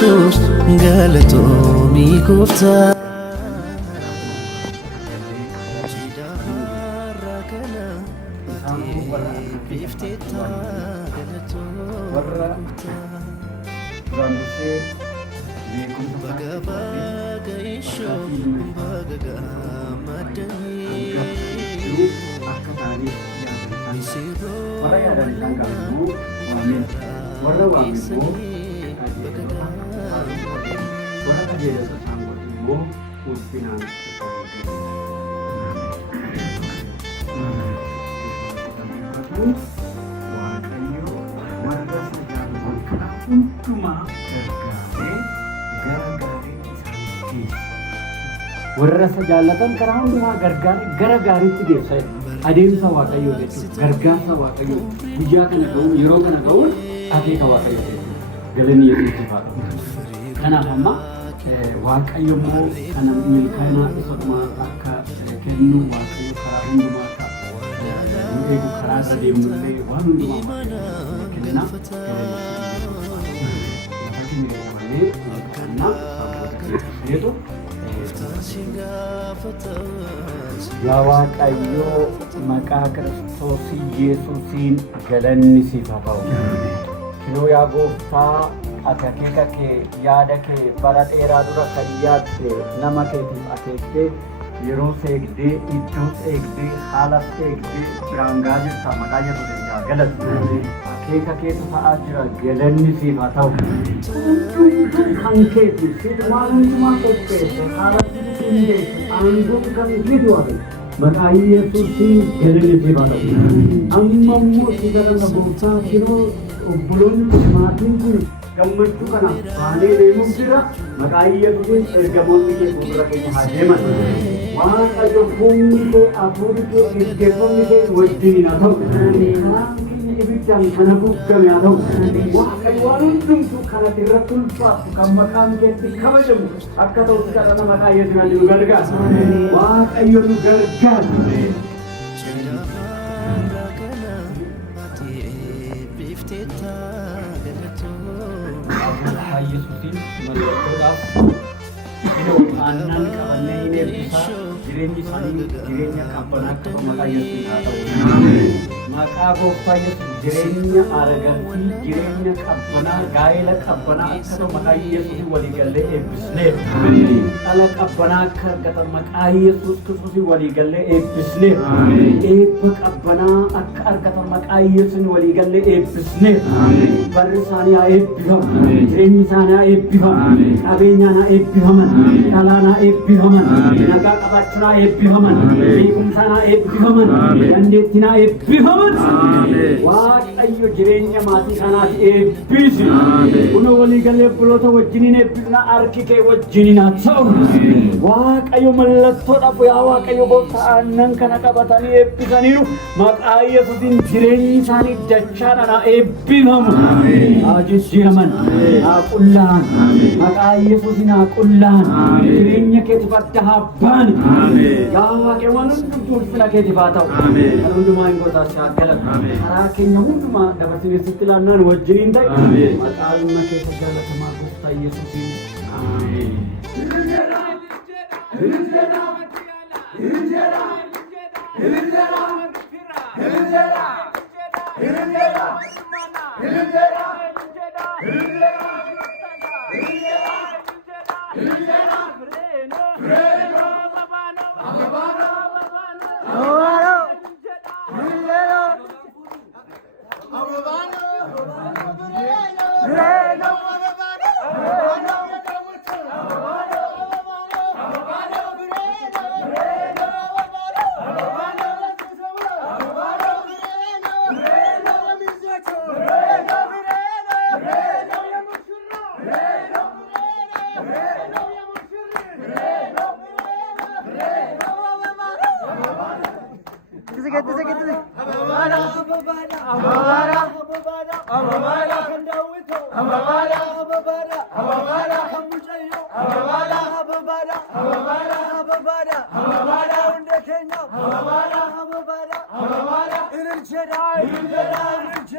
ኢየሱስ ገለቶሚ ጎፍታ warra sajaalatan karaa hundumaa gara gaariitti geessa adeemsa waaqayyoo jechuudha gargaarsa waaqayyoo guyyaa kana ga'uun yeroo kana ga'uun akeeka waaqayyoo jechuudha galanni yesuusiif haa ta'u kanaaf amma waaqayyo immoo kana milkaa'ina isuma akka kennu waaqayyo karaa hundumaa akka eegu karaa irra deemnullee waan hundumaa kenna yaa waaqayyo maqaa Kiristoos Yesuusiin galanni siif haa ta'u. Kinoo yaa gooftaa ati akeeka kee yaada kee bara dheeraa dura kan yaadde nama keetiif akeektee yeroo seegdee iddoo seegdee haala seegdee biraan gaa jirta maqaa Yesuusiin yaa galatu. Akeeka keessa ta'aa jira galanni siif haa ta'u. Kan keetiif siif waan hundumaa qopheesse haala angum kan gitu aku maka Yesuusin galanni siif haa ta'u. Amma immoo si gara gooftaa kinoo obboloonni maatiin kun gammachuu kana baanee deemuuf jira maqaa Yesuusin ergamoonni kee fuuldura keenya haa deeman. Waaqayyo humni kee hafuurri kee geggeeffamni kee wajjin haa ta'u. Ibiddaan kana buqqame haa ta'u. Waaqayyo waan hundumtuu kanatti irratti ulfaatu kan maqaan keetti kabajamu akka ta'utti kadhata maqaa Yesuusiin nu gargaara. Waaqayyo nu gargaara. Yesuusin mallattoodhaaf aannan qabannee hin eebbisaa jireenyi isaanii jireenya qabbanaa akka maqaa Yesuusiin haa ta'u. Maqaa gooftaa Yesuus jireenya aragantii jireenya qabbanaa gaa'ela qabbanaa akka ta'u maqaa Yesuusiin waliigallee eebbisneef. Dhala qabbanaa akka argatan maqaa Yesuus Kiristoosiin waliigallee eebbisneef. Eebba qabbanaa akka argatan maqaa Yesuusiin waliigallee eebbisneef. Barri isaanii haa eebbifamu. Jireenyi isaanii haa eebbifamu. Qabeenyaan haa eebbifaman. Dhalaan haa eebbifaman. Nagaa qabaachuun haa eebbifaman. Beekumsaan haa eebbifaman. Dandeettiin haa eebbifaman. Waaqayyo jireenya maatii kanaaf eebbisi. Kunoo waliigallee obboloota wajjiniin eebbifna harki kee wajjiniin haa ta'u. Waaqayyo mallattoodhaaf yaa Waaqayyo gooftaa aannan kana qabatanii eebbisaniiru maqaa Yesuusiin jireenyi isaanii dachaadhaan haa eebbifamu. Haa jijjiiraman haa qullaa'an maqaa Yesuusiin haa qullaa'an jireenya keetiif adda haa ba'an. Yaa Waaqayyo waan hundumtuu ulfina keetiif haa ta'u. Kan hundumaa hin gootaas haa galatu. Karaa keenya hundumaa dabarsinee sitti laannaan wajjiniin ta'e maqaa ilma keessa jaalatamaa gooftaa Yesuusiin ameen.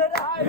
Jedi,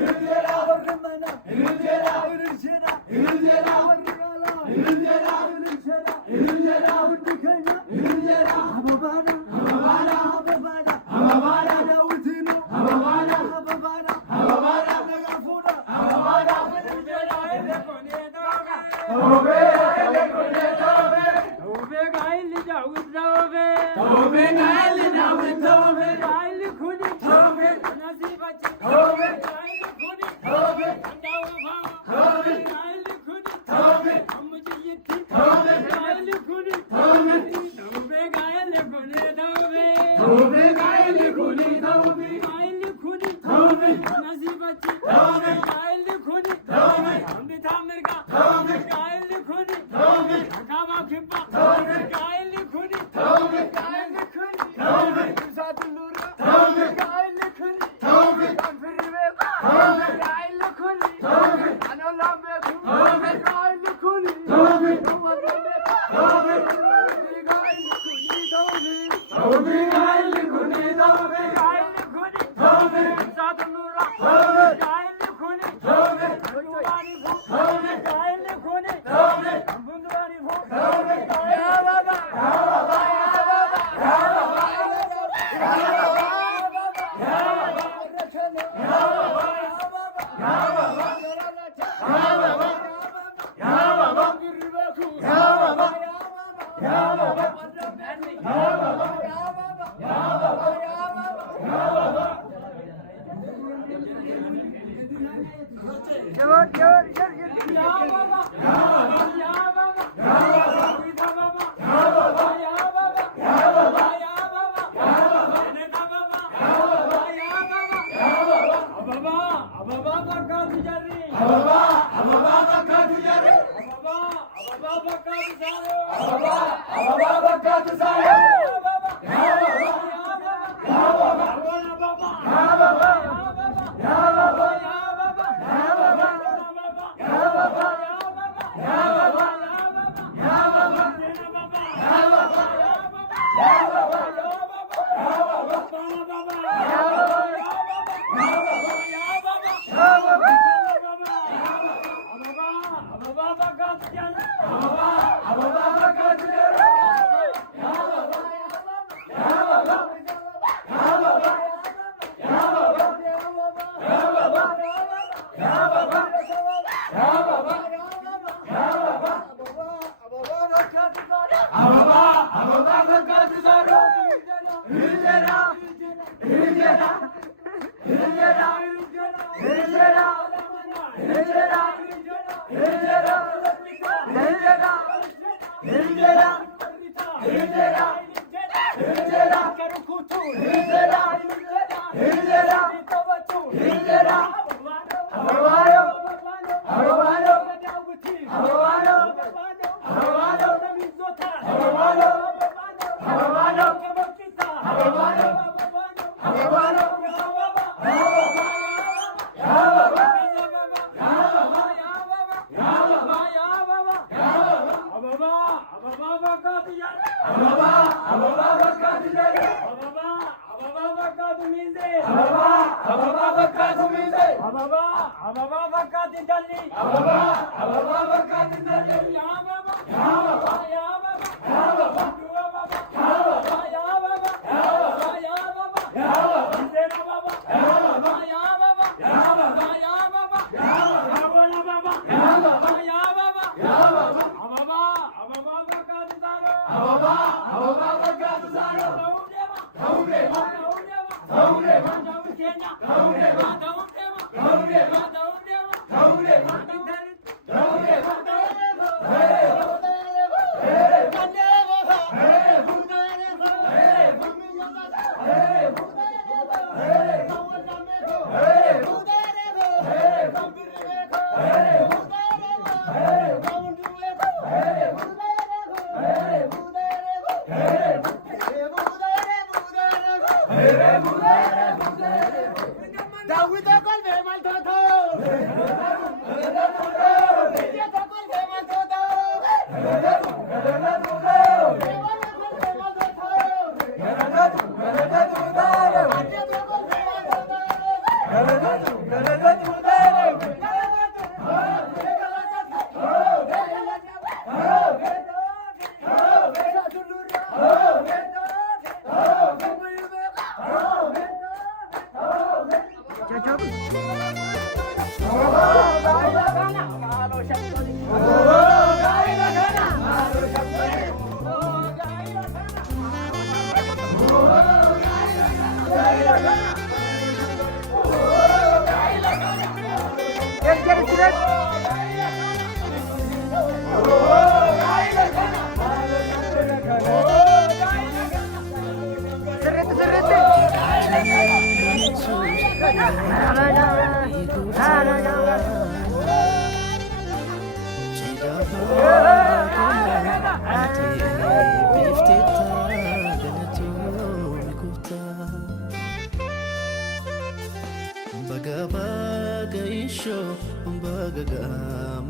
show bagaga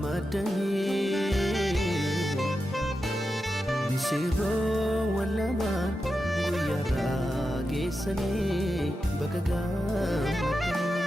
madani Misiro walaman guyara gesani bagaga madani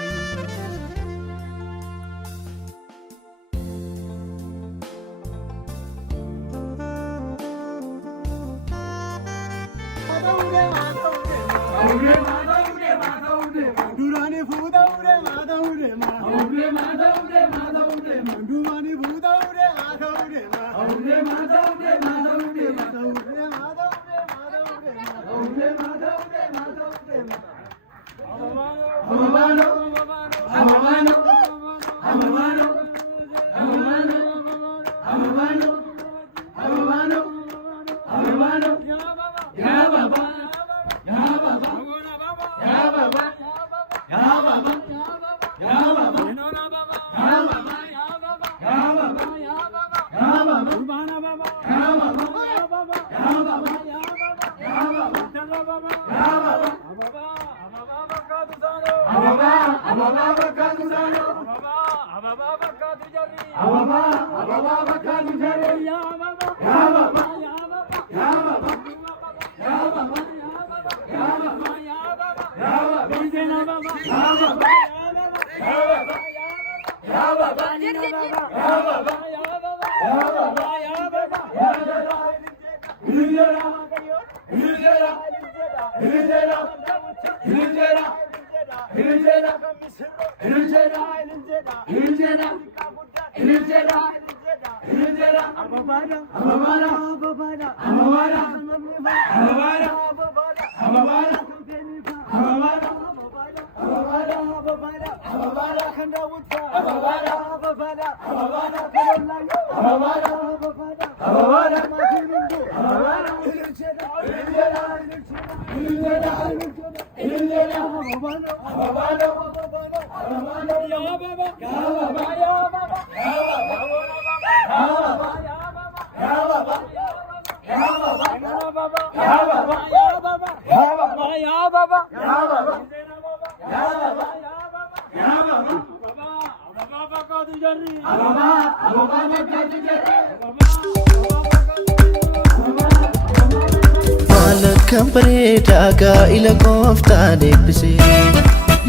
Malakam bareda gaa'ila gooftaan eebbise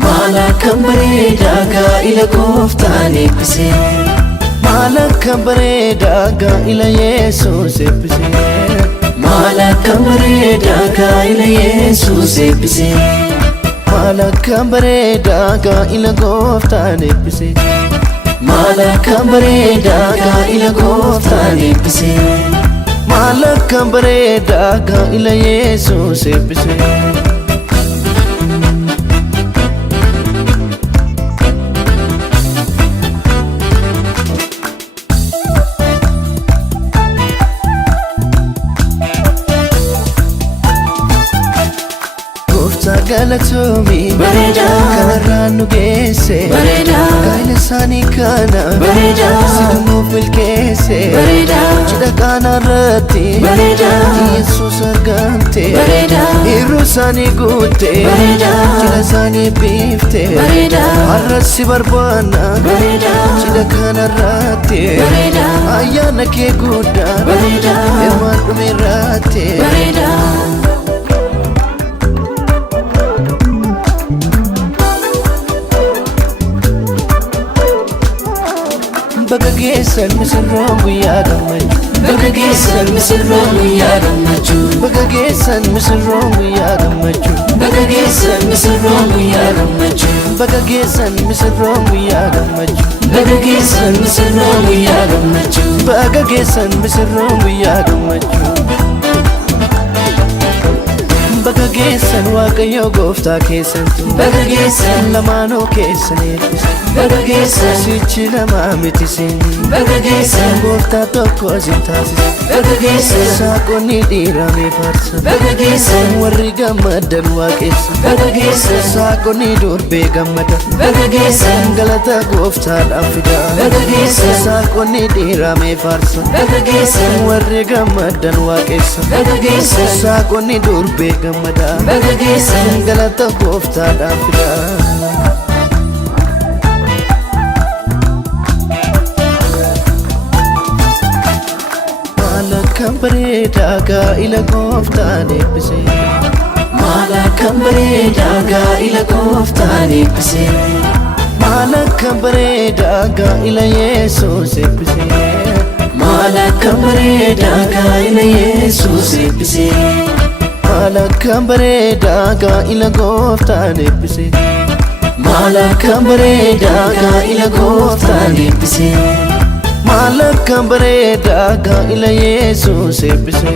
Malakam bareda gaa'ila gooftaan eebbise Malakam bareda gaa'ila Yesuus eebbise Malakam bareda gaa'ila Yesuus eebbise Malakam bareda gaa'ila gooftaan eebbise Malakam bareda gaa'ila gooftaan eebbise Malakam bareda gaa'ila Yesuus eebbise Gooftaa galatoomii bareeda kanarraan nu geesse bareeda gaa'ila isaanii kana bareeda sidunuuf milkeesse bareeda cidha qaanarratti bareeda Yesuus argamte bareeda hirruu isaanii guutte bareeda cidha isaanii biifte bareeda har'as si barbaanna bareeda cidha kanarratti bareeda ayyaana kee guddaa bareeda hirmaan dhumirratti bareeda Baga geessan misirroon guyyaa gammachuu Baga geessan misirroon guyyaa gammachuu Baga geessan misirroon guyyaa gammachuu Baga geessan misirroon guyyaa gammachuu Baga geessan misirroon guyyaa gammachuu Baga geessan misirroon guyyaa gammachuu Baga geessan misirroon guyyaa gammachuu Baga geessan waaqayyo gooftaa keessantu Baga geessan lamaanuu keessan eebbisa Baga geessan sichi lamaa miti siin Baga geessan gooftaa tokko asin taasisa Baga geessan saaqonni dhiiramee faarsa Baga geessan warri gammadan waaqessa Baga geessan saaqonni durbee gammada Baga geessan galata gooftaadhaaf fida Baga geessan saaqonni dhiiramee faarsa Baga geessan warri gammadan waaqessa Baga geessan saaqonni durbee gammada Baga geessan galata gooftaadhaaf fida bareedaa gaa'ila gooftaan eebbise. Maal akkam bareedaa gaa'ila gooftaan eebbise. Maal akkam bareedaa gaa'ila Yesuus eebbise. Maal akkam bareedaa gaa'ila Yesuus eebbise. Maal akkam bareedaa gaa'ila gooftaan eebbise. Maal akkam bareedaa gaa'ila gooftaan eebbise. Maal akkam bareedaa gaa'ila Yesuus eebbise.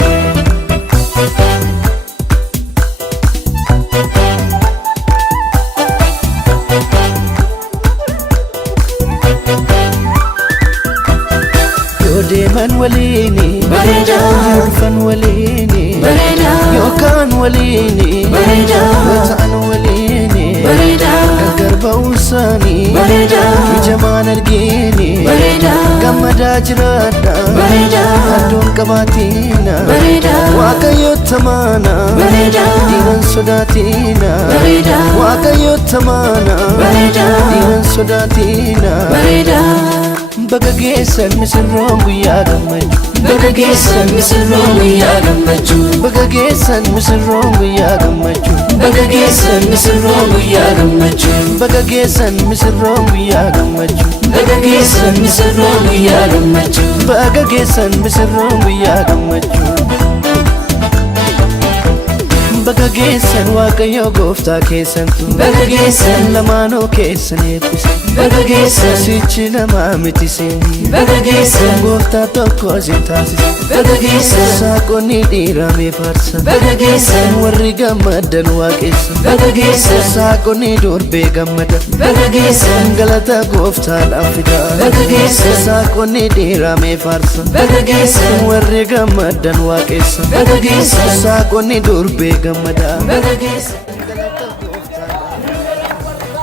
Yoo deeman waliini bareedaa, yoo dhufan waliini bareedaa, yookaan waliini bareedaa, yoo ta'an waliini bareedaa, gargar ba'uu isaanii bareedaa, ijamaan argini bareedaa, gammadaa jiraadha bareedaa, adduun qabaatiina bareedaa, Waaqayyo tamaana bareedaa, diinan sodaatiina bareedaa, Waaqayyo tamaana bareedaa, diinan sodaatiina bareedaa. Baga geessan misirroon guyyaa gammachuu. Baga geessan misirroon guyyaa gammachuu. Baga geessan misirroon guyyaa gammachuu. Baga geessan misirroon guyyaa gammachuu. Baga geessan misirroon guyyaa gammachuu. Baga geessan misirroon guyyaa gammachuu. Baga geessan misirroon guyyaa gammachuu. Baga geessan Waaqayyo gooftaa keessantu. Baga geessan lamaanuu keessan eebbise. Baga geessan sichi namaa miti seeni. Baga geessan gooftaa tokko isin taasise. Baga geessan saaqonni dhiiraa mee faarsan. Baga geessan warri gammadan waaqessan. Baga geessan saaqonni durbee gammada. Baga geessan galata gooftaadhaaf fida. Baga geessan saaqonni dhiiraa mee faarsan. Baga geessan warri gammadan waaqessan. Baga geessan saaqonni durbee gammada. Baga geessan galata gooftaadhaaf.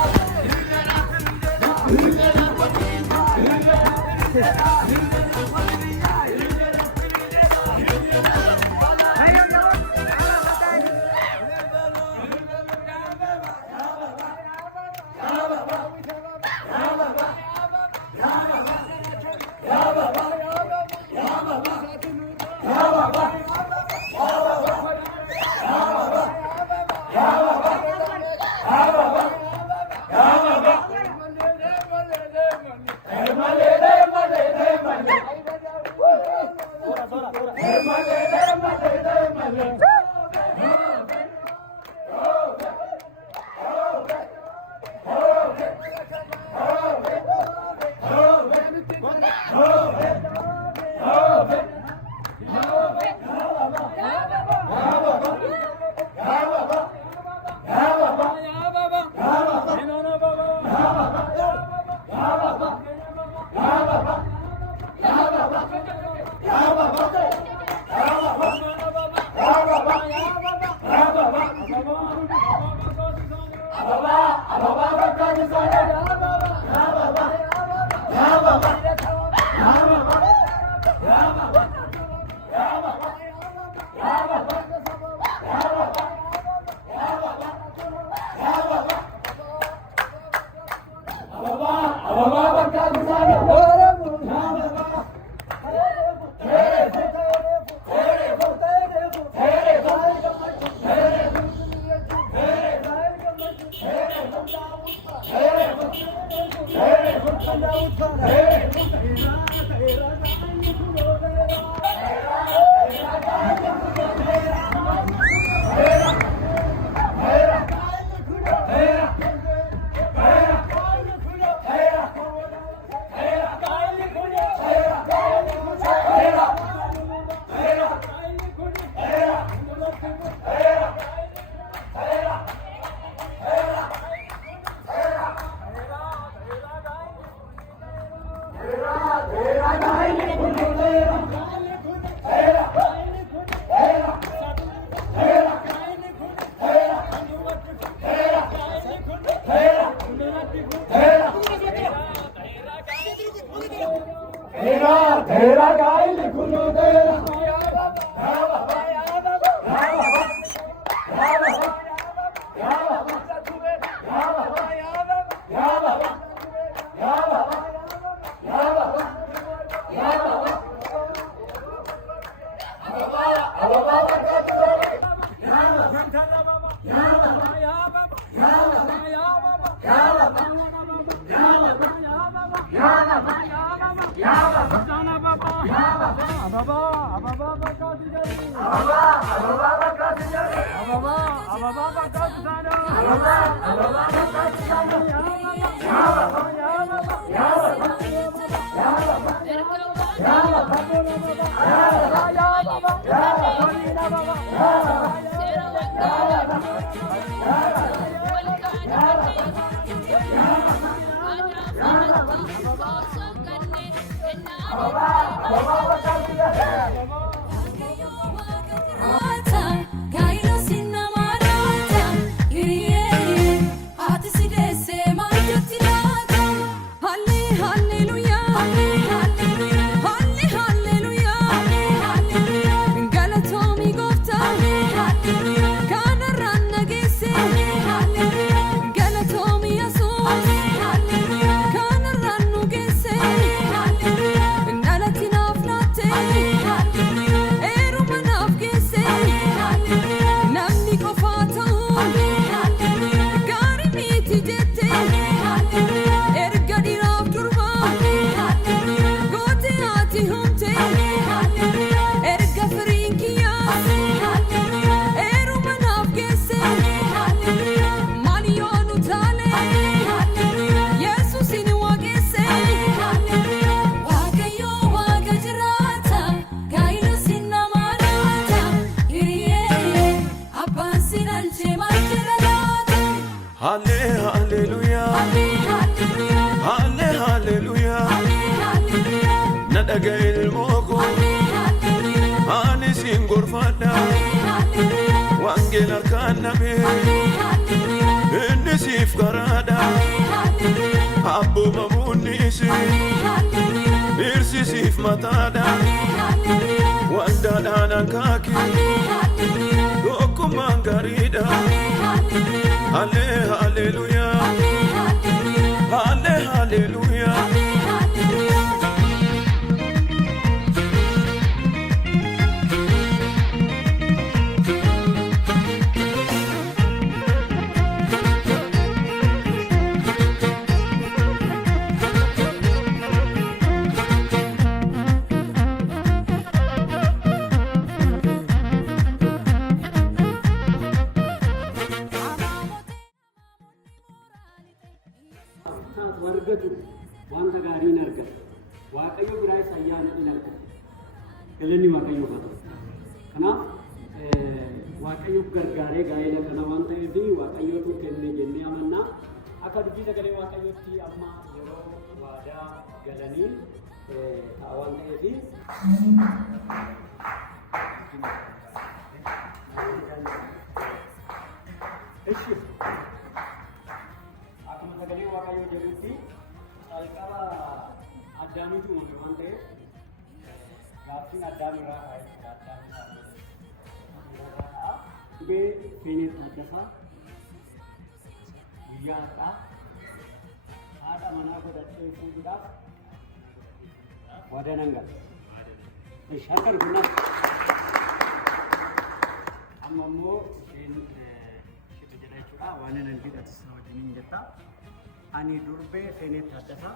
Ani durbe Fenet Taddasa,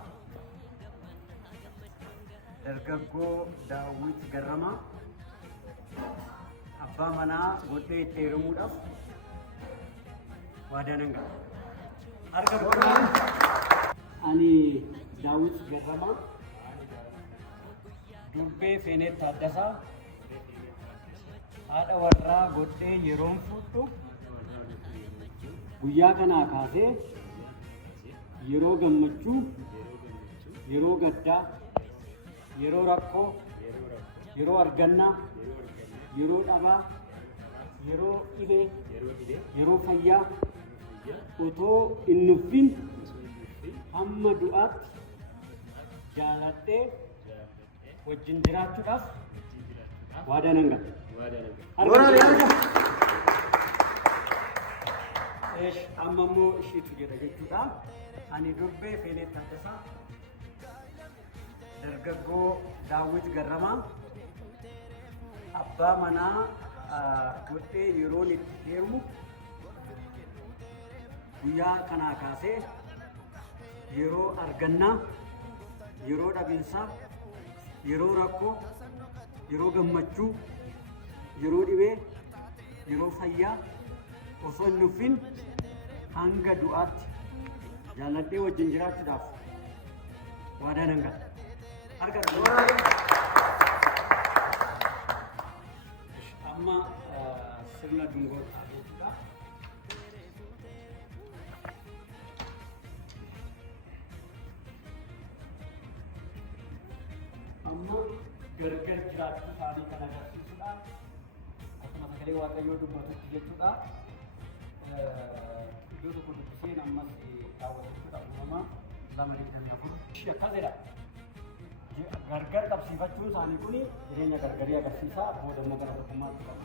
dargaggoo Daawit Garramaa, abbaa manaa godhee itti heerumuudhaaf waadaa nan gala. Ani Daawit Garramaa, durbee Fenet Taaddasaa, haadha warraa godhee yeroon fuudhu guyyaa kanaa kaasee yeroo gammachuu, yeroo gaddaa, yeroo rakkoo, yeroo argannaa, yeroo dhabaa, yeroo dhibee, yeroo fayyaa otoo hin nuffin hamma du'aatti jaaladhee wajjin jiraachuudhaaf waadaa nan gala. Amma immoo ishiitu jedha jechuudha. Ani durbee Fenet Taaddasaa, dargaggoo Daawit Garramaa, abbaa manaa godhee yeroon itti deemu guyyaa kanaa kaasee yeroo argannaa, yeroo dhabinsaa, yeroo rakkoo, yeroo gammachuu, yeroo dhibee, yeroo fayyaa osoo hin dhufiin hanga du'aatti jaalladhee wajjin jiraachuudhaaf waadaa nan gala. Amma sirna dungootaa jechuudha. Amma gargar jiraachuu isaanii kan agarsiisudha. Akkuma sagalee Waaqayyoo dubbatutti jechuudha. Iddoo tokko dubbiseen ammas daawwachuudha. Uumama 2:24 akkas jedha. Gargar qabsiifachuun isaanii kun jireenya gargarii agarsiisa. Booda immoo gara tokkummaatti qabu.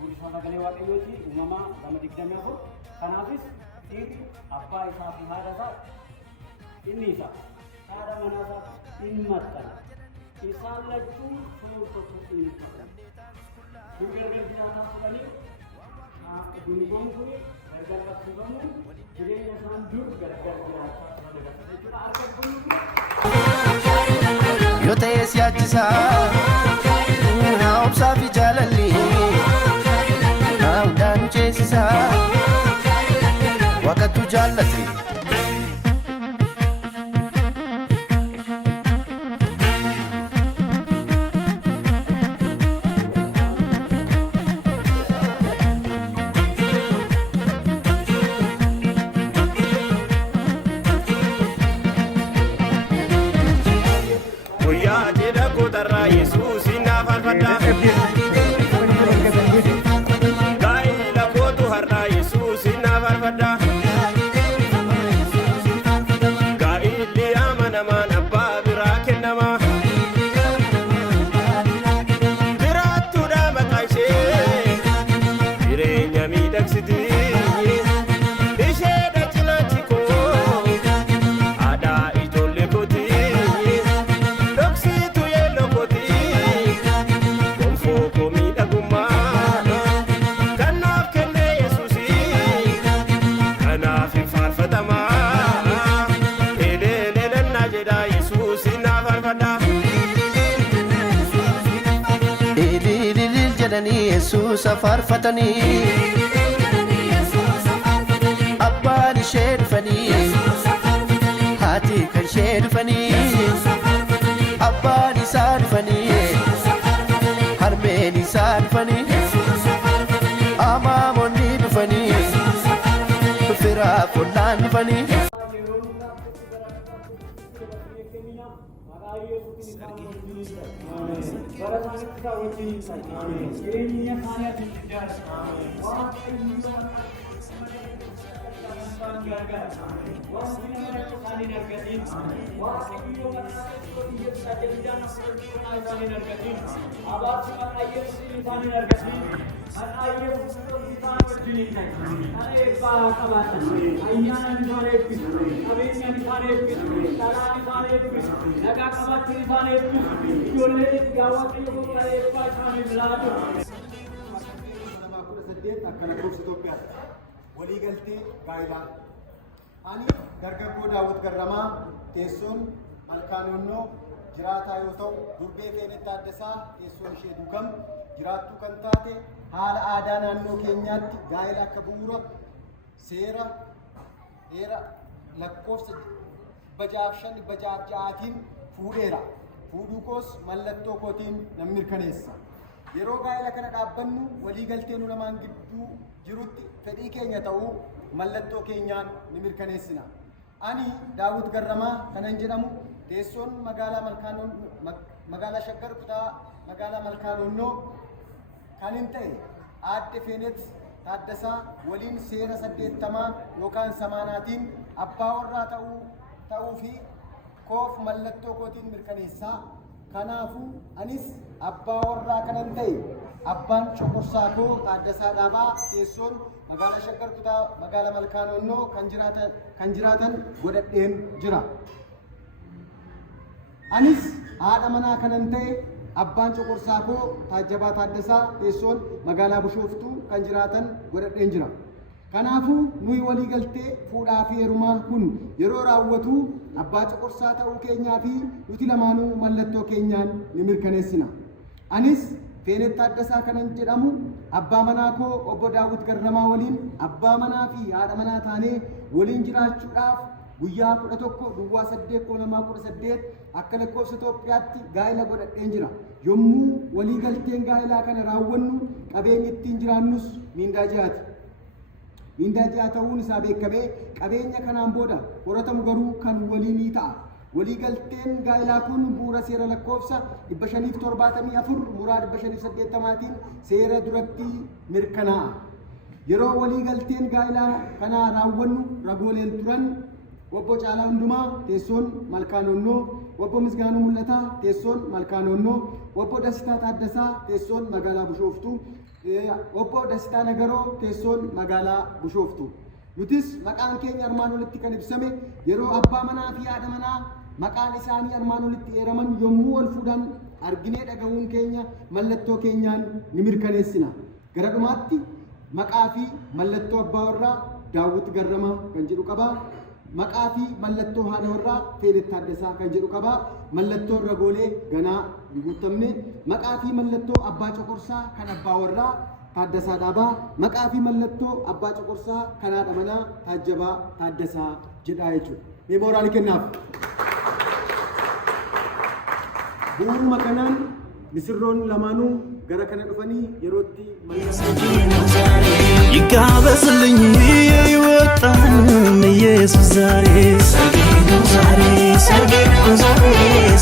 Guddisuma sagalee Waaqayyooti. Uumama 2:24. Kanaafis dhiirri abbaa isaa fi haadha isaa, inni isaa, haadha manaa isaa hin maxxana. Isaan lachuu soortatu hin ta'u. Kun gargar jiraataa fudhanii dungoon kun gargar qabsiifamuun jireenya isaan dur gargar jiraataa turan agarsiisa jechuudha. Harka bunni yoo ta'e siyaachisaa obsaa fi jaalalli hundaan ceesisaa waaqatu jaallate. Yesus afarfatanii abbaan ishee dhufanii haati kan ishee dhufanii abbaan isaa dhufanii harmeen isaa dhufanii amaamonni dhufanii firaa qollaan dhufanii. akkana kursi Itoophiyaatti walii galtee gaa'ilaa ani dargaggoo Daawit Garramaa teessoon Malkaanonnoo jiraataa yoo ta'u durbee Feenet Taaddasaa teessoon ishee Dugam jiraattuu kan taate haala aadaa naannoo keenyaatti gaa'ila akka bu'uura seera heera lakkoofsa 5,500 fuudheera. Fuudhuu koos mallattoo kootiin nan mirkaneessa. Yeroo gaa'ila kana dhaabbannu walii galtee nu lamaan gidduu jirutti fedhii keenya ta'uu mallattoo keenyaan ni mirkaneessina. Ani Daawit Garramaa kanan jedhamu teessoon magaalaa Shaggar kutaa magaalaa Malkaanonnoo kan hin ta'e aadde Feenet Taaddasaa waliin seera 80 yookaan 80tiin abbaa warraa ta'uu fi koof mallattoo kootiin mirkaneessaa. Kanaafuu anis abbaa warraa kanan ta'e abbaan Shokorsaa koo Taaddasaa Dhaabaa teessoon magaalaa Shaggar kutaa magaalaa Malkaanonnoo kan jiraatan godhadheen jira. Anis haadha manaa kanan ta'e abbaan coqorsaa koo Taajjabaa Taaddasaa teessoon magaalaa Bishooftuu kan jiraatan godhadheen jira. Kanaafuu nuyi walii galtee fuudhaa fi heerumaa kun yeroo raawwatu abbaa coqorsaa ta'uu keenyaa fi nuti lamaanuu mallattoo keenyaan ni mirkaneessina. Anis Feenet Taaddasaa kanan jedhamu abbaa manaa koo obbo Daawit Garramaa waliin abbaa manaa fi haadha manaa taanee waliin jiraachuudhaaf guyyaa 11 duwwaa 8 akka lakkoofsa Itoophiyaatti gaa'ela godhadheen jira. Yommuu walii galteen gaa'elaa kana raawwannu qabeenyi ittiin jiraannus mindaa ji'aati. Mindaa ji'aa ta'uun isaa beekamee qabeenya kanaan booda horatamu garuu kan waliinii ta'a. Walii galteen gaa'elaa kun bu'uura seera lakkoofsa 574 muraa 580tiin seera duratti mirkanaa'a. Yeroo walii galteen gaa'elaa kana raawwannu ragooleen turan obbo Caalaa Hundumaa teessoon Malkaanonnoo, obbo Misgaanuu Mul'ataa teessoon Malkaanonnoo, obbo Dastaa Taaddasaa teessoon magaalaa Bishooftuu, obbo Dastaa Nagaroo teessoon magaalaa Bishooftuu. Nutis maqaan keenya armaan olitti kan ibsame yeroo abbaa manaa fi haadha manaa maqaan isaanii armaan olitti eeraman yommuu wal fuudhan arginee dhagahuun keenya mallattoo keenyaan ni mirkaneessina. Gara dhumaatti maqaa fi mallattoo abbaa warraa Daawit Garramaa kan jedhu qaba. Maqaa fi mallattoo haadha warraa Feenet Taaddasaa kan jedhu qaba. Mallattoo ragoolee ganaa guutamne. Maqaa fi mallattoo abbaa coqorsaa kan abbaa warraa Taaddasaa Dhaabaa. Maqaa fi mallattoo abbaa coqorsaa kan haadha manaa Taajjabaa Taaddasaa jedhaa jechuudha. Mee mooraalii kennaaf. Bu'uuruma kanaan misirroon lamaanuu gara kana dhufanii yerootti ይጋበዝልኝ ይወጣን ኢየሱስ ዛሬ ሰርጌ ነው ዛሬ ሰርጌ ነው ዛሬ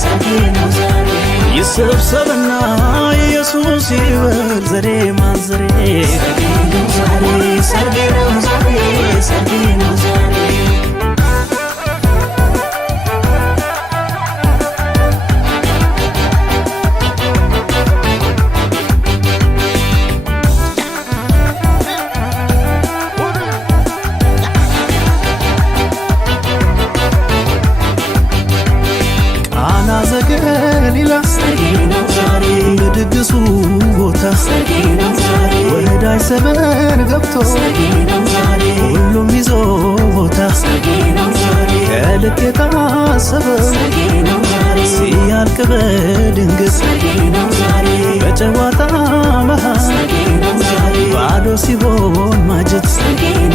ሰርጌ ነው ዛሬ ይሰብሰብና ኢየሱስ ይበል ዘሬ ማንዘሬ ሰርጌ ነው ዛሬ ሰርጌ ነው ዛሬ ሰርጌ ነው ዛሬ በድግሱ ቦታ ወዳጅ ሰበን ገብቶ ሁሉም ይዞ ቦታ ከልክ የታሰበው ሲያልቅ በድንገት በጨዋታ መሃል ባዶ ሲሆን ማጀት አንገቴን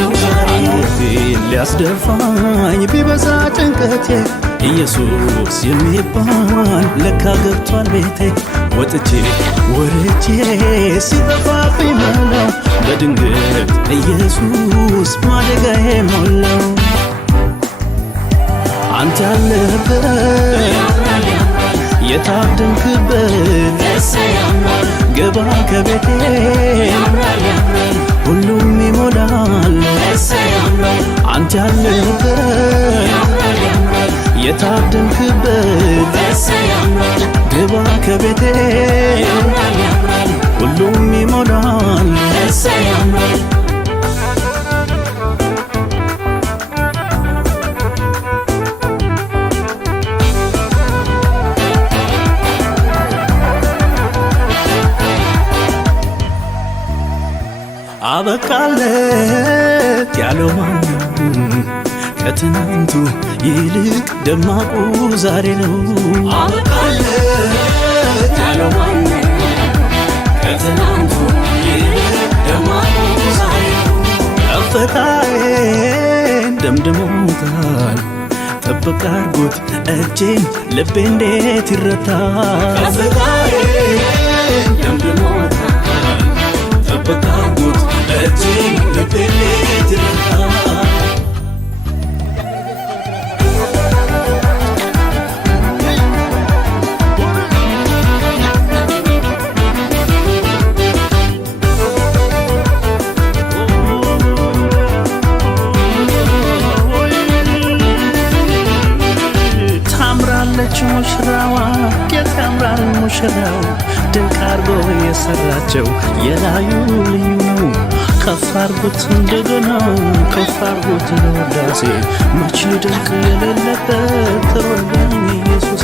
ሊያስደፋኝ ቢበዛ ጭንቀቴ ኢየሱስ የሚባል ለካ ገብቷል ቤቴ ወጥቼ ወርጄ ሲጠፋብኝ መላው በድንገት ኢየሱስ ማደጋዬ ሞላው። አንተ ያለህበት የታደምክበት ገባ ከቤቴ ሁሉም ይሞላል። አንተ ያለህበት የታደምክበት ግባ ከቤቴ ሁሉም ይሞላል። አበቃለት ያለው ማነው? ከትናንቱ ይልቅ ደማቁ ዛሬ ነው። አበቃለት ያለው ማነው? ከትናንቱ ይልቅ ደማቁ ዛሬ ነው። ከፍታዬን ደምድሞታል ጥብቅ አድርጎት እጄን ልቤ እንዴት ይረታል። ከፍታዬን ደምድሞታል ጥብቅ አድርጎት እጄን ልቤ እንዴት ይረታል። ሙሽራዋ ጌጥ ያምራል ሙሽራው ድንቅ አርጎ የሰራቸው የላዩ ልዩ ነው። ከፍ አርጉት እንደገና ከፍ አርጉት ለውዳሴ መች ልደንቅ የሌለበት ተወዳኝ ኢየሱሴ